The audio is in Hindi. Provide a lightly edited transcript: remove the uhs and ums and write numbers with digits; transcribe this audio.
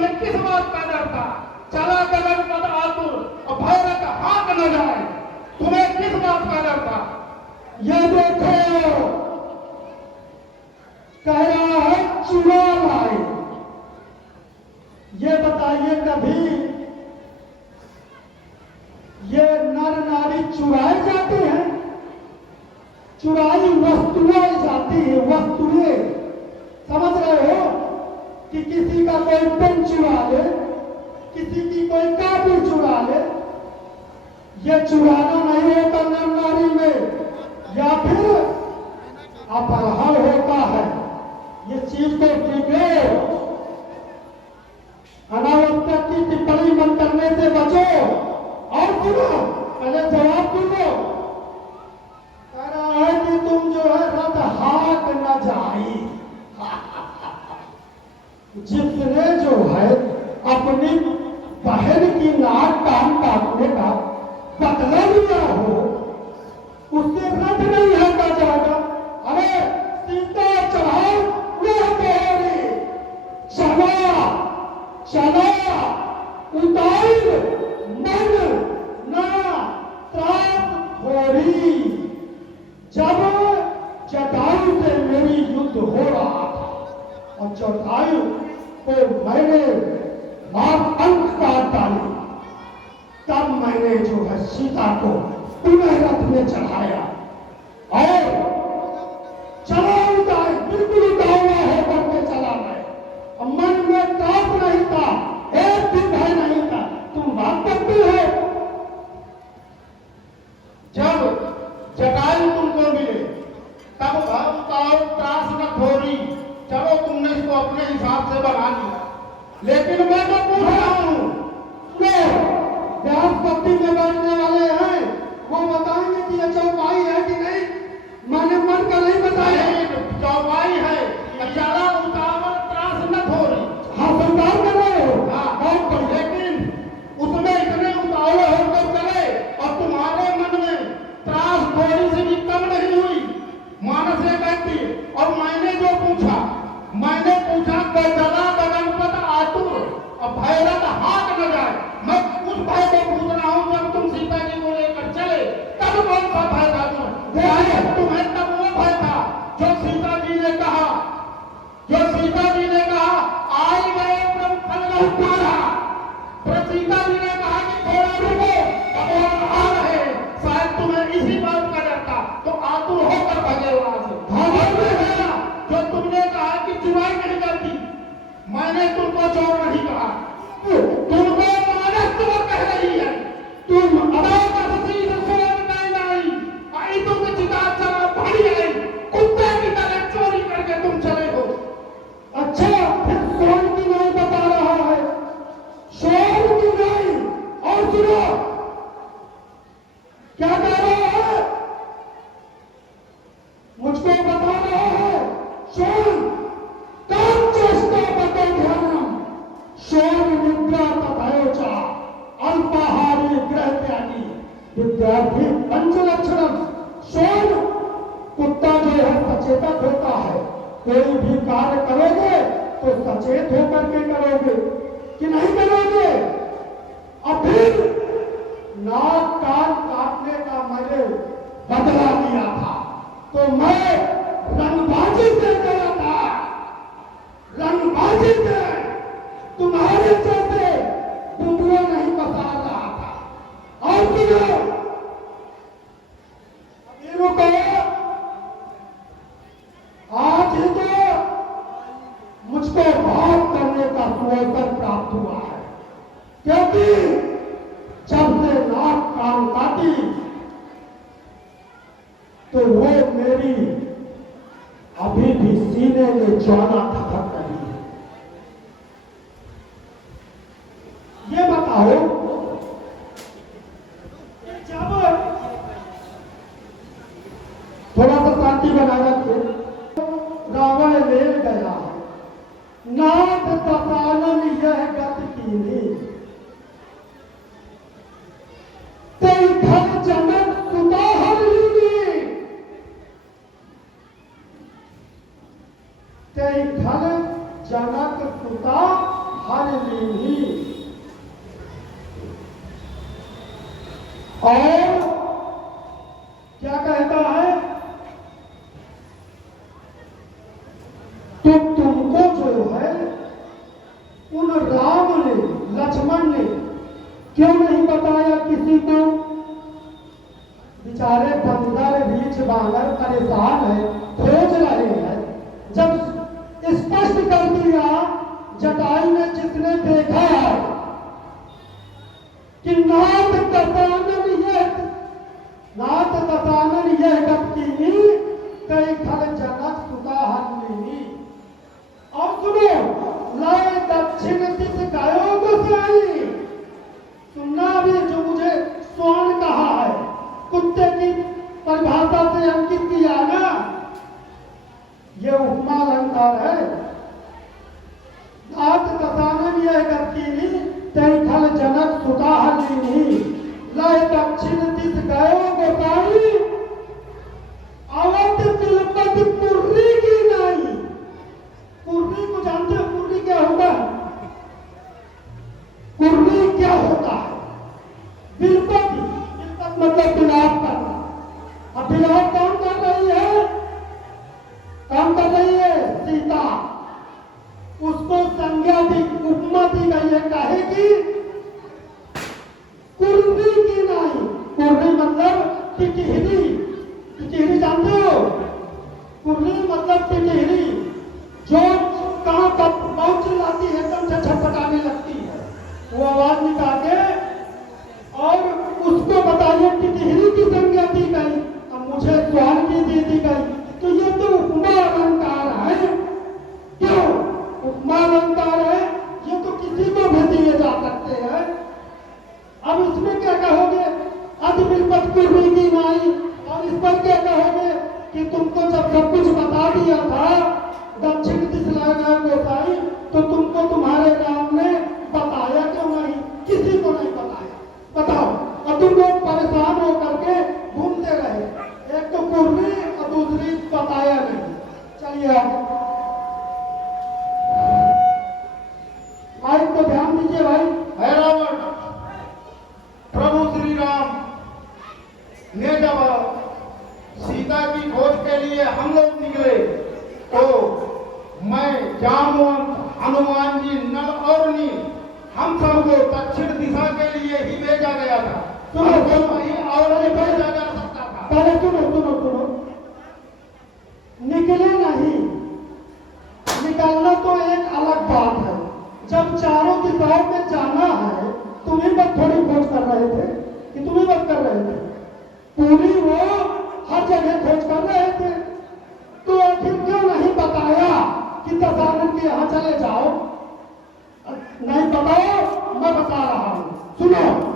तुम्हें किस बात का डर था? चला गगन पद आतुर और भैरव हाथ न जाए, तुम्हें किस बात का डर था? ये देखो, कह रहा है चुरा लाए। ये बताइए कभी ये नर नारी चुराए जाते हैं? चुराई वस्तुएं जाती है, वस्तुएं। समझ रहे हो कि किसी का कोई पेन चुरा ले, किसी की कोई काबू चुरा ले, ये चुराना नहीं होता नर नारी में, या फिर अपहरण होता है। ये चीज को सीख लो। अनावश्यक की टिप्पणी मत करने से बचो। और सुनो, पहले जवाब सुनो। कह रहा है कि तुम जो है रथ हाक न जाई। जिसने जो है अपनी बहन की नाक कान काटने का बदला लिया हो, उससे रथ नहीं हाका जाएगा। अरे सीता चढ़ाओ वह तोरी, चला चला उतार मन ना त्रास थोड़ी। जब जटायु से मेरी युद्ध हो रहा था और जटायु को मैंने मार अंक काट डाली, तब मैंने जो है सीता को पुनः रथ में चढ़ाया और चला उतार, बिल्कुल उतावला होकर के चला मैं। मन में त्रास नहीं था, एक भी भय नहीं था। तुम बात करते हो। जब जटायु तुमको मिले तब भव त्रास न थोड़ी, चलो तुमने इसको अपने हिसाब से बना लिया, लेकिन मैं तो पूछ रहा हूं, व्यास पट्टी में बैठने वाले हैं, वो बताएंगे कि ये चौपाई है कि नहीं। मैंने मन का नहीं बताया। चौपाई है, चला उतावल त्रास न थोड़ी। हाँ, संसार कर रहे हो। हाँ, लेकिन उसमें इतने उतावले होकर चले और तुम्हारे मन में त्रास थोड़ी से भी कम नहीं हुई। मानस ये कहती है, और मैंने जो पूछा, मैंने पूछा कि चला गगनपत आतुर और भैरव हाथ न जाए। मैं उस भय को पूछ रहा हूं, जब तुम सीता जी को लेकर चले तब कौन सा भय था तुम्हें? तब वो भय था जो सीता जी ने कहा, आई गए प्रभु फल उतारा। सीता जी ने कहा कि थोड़ा रुको, भगवान आ रहे। शायद तुम्हें इसी बात का डर था, तो आतुर होकर भगे वहां से। जो तुमने कहा कि चुराई नहीं करती, मैंने तुमको चोर नहीं कहा, तुमको मानस चोर कह रही है। तुम आई तुम चिता चला भाड़ी आई, कुत्ते की तरह चोरी करके तुम चले हो। अच्छा, फिर सोन की नहीं बता रहा है, सोन की नहीं। और सुनो क्या कह रहा है, मुझको बता रहा है सोन काम चेष्टा बतो ध्यानम, सोन निद्रा तथयोचा अल्पाहारी ग्रह त्यागी विद्यार्थी पंचलक्षणम। सोन कुत्ता जो है सचेतक होता है, कोई भी कार्य करोगे तो सचेत होकर के करोगे कि नहीं करोगे। और फिर नाक कान काटने का मैंने बदला लिया था, तो मैं रंगबाजी से गया था, रंगबाजी से तुम्हारे जैसे बुंदुआ नहीं बता रहा था। और सुनो, आज ही तो मुझको बात करने का अवसर प्राप्त हुआ है, क्योंकि जब से नाक कान काटी तो वो मेरी अभी भी सीने में ज्वाला धधक रही है। ये बताओ, जब थोड़ा सा शांति बनाए रखे, रावण ले गया नाथ दसानन यह गत कीनी, तेई घर जनक सुता हर लीनी, तेई घर जनक सुता हर लीनी। और क्या कहता है, तो तुमको जो है उन राम ने, लक्ष्मण ने क्यों नहीं बताया किसी को? बेचारे बंदर रीछ बानर परेशान है, खोज रहे हैं। जब स्पष्ट कर दिया जटायु ने, जिसने देखा है कि नाथ दशानन यह गतिनी कई खल जनक सुता हन्नी। और सुनो, लय दक्षिण दिश गयो गोसाई। सुनना भी, जो मुझे स्वर्ण कहा है, कुत्ते की परिभाषा से अंकित किया ना, ये उपमा अलंकार है। नाथ दशानन यह गतिनी कई खल जनक सुता हन्नी। लय दक्षिण दिश गयो गोसाई, अवध तिलपत पुर्री की नहीं। पुर्री को जानते हो? पुर्री क्या होता है? पुर्री क्या होता है? बिलपति, बिलपत मतलब विलाप करना। अब विलाप कौन कर रही है? काम कर रही है सीता। उसको संज्ञा दी, उपमा दी गई है, कहेगी कुर्री की नहीं। कुर्री मतलब टिटहरी। टिटहरी जानते हो? कुर्री मतलब टिटहरी, जो कहां तक पहुंच लाती है, एकदम से छटपटाने लगती है, वो आवाज निकाल के। और उसको बताइए टिटहरी की संज्ञा दी गई, अब मुझे स्वर्ण की दी गई। तो ये तो उपमा अलंकार है। क्यों उपमा अलंकार है? ये तो किसी को भी दिए जा सकते हैं। अब इसमें क्या कहोगे? अति बिलपत कुर्री की नहीं। और इस पर क्या कहोगे कि तुमको जब सब कुछ बता दिया था दक्षिण दिश लय गए गोसाई, तो तुमको तुम्हारे राम ने बताया क्यों नहीं? किसी को नहीं बताया। बताओ, और तुम लोग परेशान होकर के घूमते रहे, एक तो कुर्री और दूसरी बताया नहीं। चलिए आगे, माइक को ध्यान दीजिए भाई। है रावण, प्रभु श्री राम ने जब सीता की खोज के लिए हम लोग निकले, तो मैं, जामवंत, हनुमान जी, नल और नील, हम सबको दक्षिण दिशा के लिए ही भेजा गया था। सुनो, कहीं और नहीं भेजा जा सकता था। पहले सुनो, निकले नहीं। निकलना तो एक अलग बात है। जब चारों दिशाओं में जाना है, तुम्हें बस थोड़ी खोज कर रहे थे कि तुम्हें बस कर रहे थे, पूरी वो हर जगह खोज कर रहे थे। तो आखिर क्यों नहीं बताया कि दशानन के यहाँ चले जाओ? नहीं बताओ, मैं बता रहा हूं, सुनो।